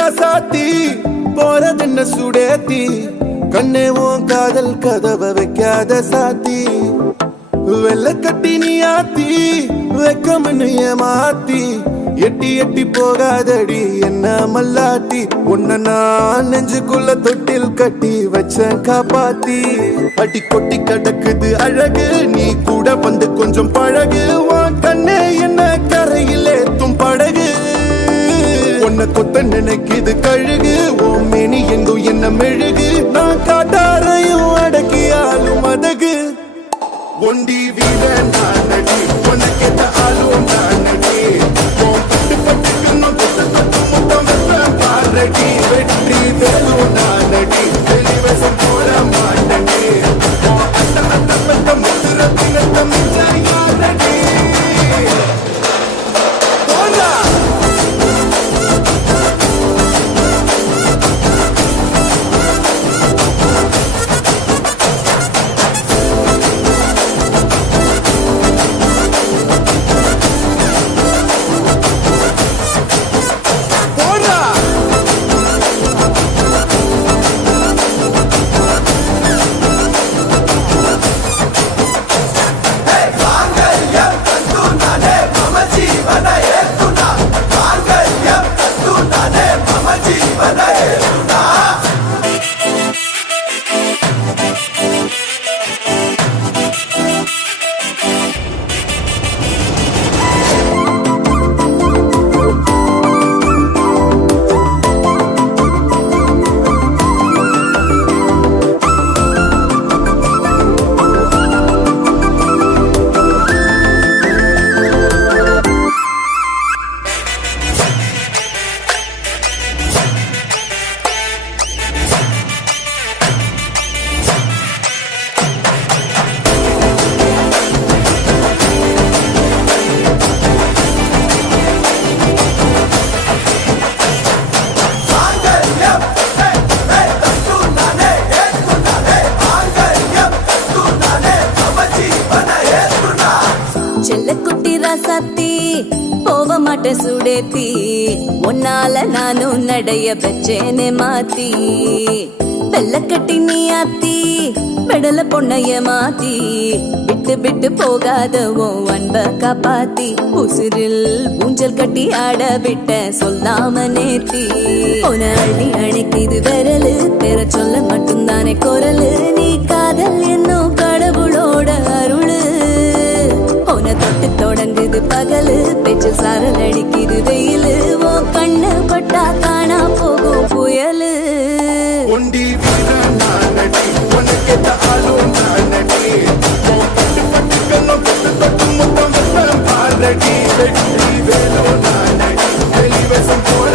ராசாத்தி போறதென்ன சுடேத்தி கண்ணே உன் காதல் கதவை வைக்காத சாத்தி வெள்ள கட்டி நீ ஆத்தி வெக்கம்னு ஏமாத்தி எட்டி எட்டி போகாதடி என்ன மல்லாட்டி உன்ன நான் நெஞ்சுக்குள்ள தொட்டில் கட்டி வச்ச காப்பாத்தி அடி கொட்டி கிடக்குது அழகு நீ கூட வந்து கொஞ்சம் பழகு உன் கண்ணே என்ன கரையில் ஏத்தும் படகு உன்னை கொத்த நினைக்குது கழுகு ஓ மேனி எங்கும் என்ன மெழுகு நான் காட்டாரையும் அடக்கியாலும் அதகு ஒண்டி வீர நானடி உனக்கேத்த ஆளும் நானடி பட்டு பட்டுக்கணும் தொட்டு தொட்டு முத்தம் வெப்பம் பாரடி வெற்றி வேலும் நானடி வெளிவசம் போட மாட்டடி அத்த அத்த பத்த முத்துர பின்னத்த மிச்ச யாரடி போடா செல்லக்குட்டி ராசாத்தி போவ மாட்ட சுடேத்தி உன்னால நானும் நடைய பச்சேனே மாத்தி வெள்ளக்கட்டி நீ ஆத்தி பெடல பொண்ணைய மாத்தி விட்டு விட்டு போகாத உன் அன்ப காப்பாத்தி உசிரில் ஊஞ்சல் கட்டி ஆட விட்ட சொல்லாம நேர்த்தி உன அள்ளி அணைக்குது விரலு பெற சொல்ல மட்டும்தானே குரலு நீ காதல் என்னும் கடவுளோட அருளு உன தொட்டு தொடங்குது பகலு பேச்சு சாரல் அடிக்குது வெயிலு ஓ கண்ணு பட்டா காணா போகும் புயலு ஒண்டி வீர நானடி உனக்கேத்த ஆளும் நானடி பட்டு பட்டுக்கணும் தொட்டு தொட்டு முத்தம் வெப்பம் பாரடி வெற்றி வேலும் நானடி வெளிவசம் போட